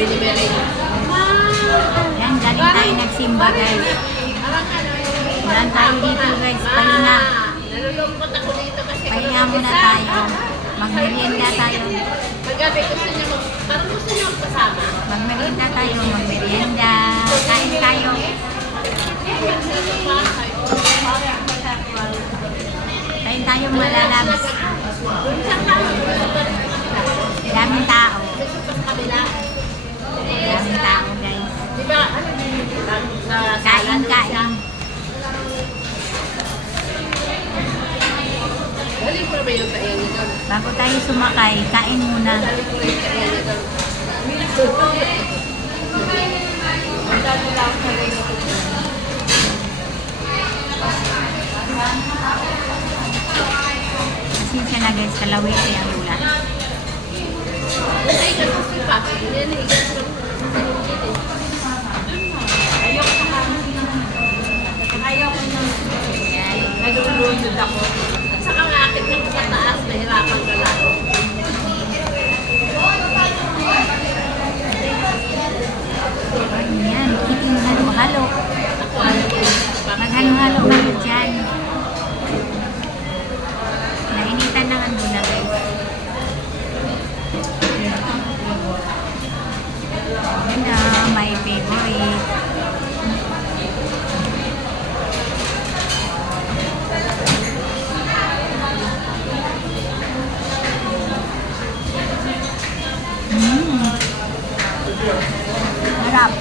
Yan, galing tayo nagsimba guys. Yan tayo dito guys, pahinga. Nalulungkot ako dito kasi Pahinga muna tayo. Magmerienda tayo. paggabi gusto niyo parang gusto niyo magpasama. Magmerienda tayo, magmerienda. Kain tayo. Kain tayo malalabs. Daming tao. Daming tao guys. Di ba? Kain, kain. Galing ko na ba yung kaya niya doon? Bago tayo sumakay, kain muna. Galing ko na yung kaya niya doon. Pasensya na guys, kalawiti ang lula. Ay, kasi pa. Yan eh. Ayoko nang nalulunod ako. At saka nakakit ng sa taas, nahirapan ka lang. Ayan, halo-halo. Ako ano yun. Maghalo-halo kami dyan. Nainitan ng ang lula guys. Ayan na, my favorite. Harap.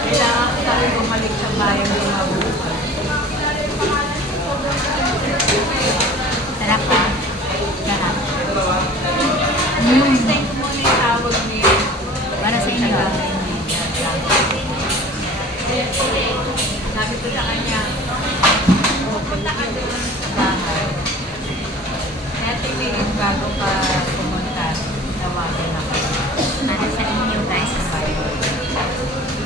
Kailangan tayo bumalik sa bayan ng mabuhay. Sarap pa. Sarap. Thank you muna yung tawag niya. Para sa inyo. Sabi ko sa kanya, pupunta ka doon sa bahay. 30 minutes bago ka pumunta, tawagan ako. Para sa inyo guys.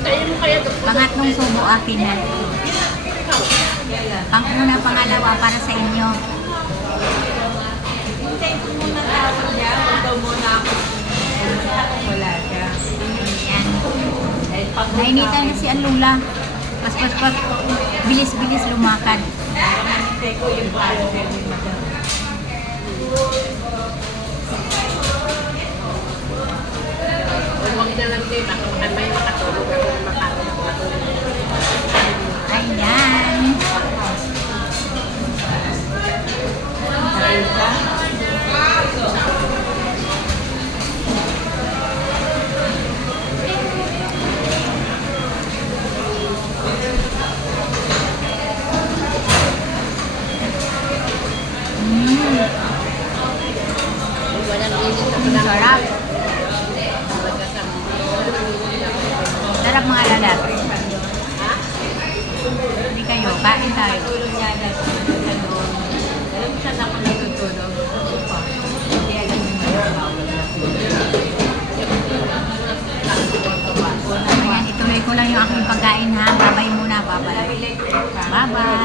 Tayo mo kaya doon. Pangatlong subo akin na. Pang-una, pangalawa para sa inyo. Hintayin ko muna tawag niya, kung daw muna ako. Wala siya. Ayan. Eh, pag Nainitan na si Alula. Pas. Bilis-bilis lumakad. hintay ko yung parcel ni Madam. Huwag na lang din, ako may makatulog ako makatulog. Ayan. Dahil sa walang init na pala. Sarap. Sarap mga lalap. Ha? Hindi kayo. Kain tayo. Tulog niya na sa doon. Alam mo saan ako natutulog? Sa sofa. Hindi alam mo Ayan, ituloy ko lang yung aking pagkain ha. Babay muna. Babay. Bye-bye.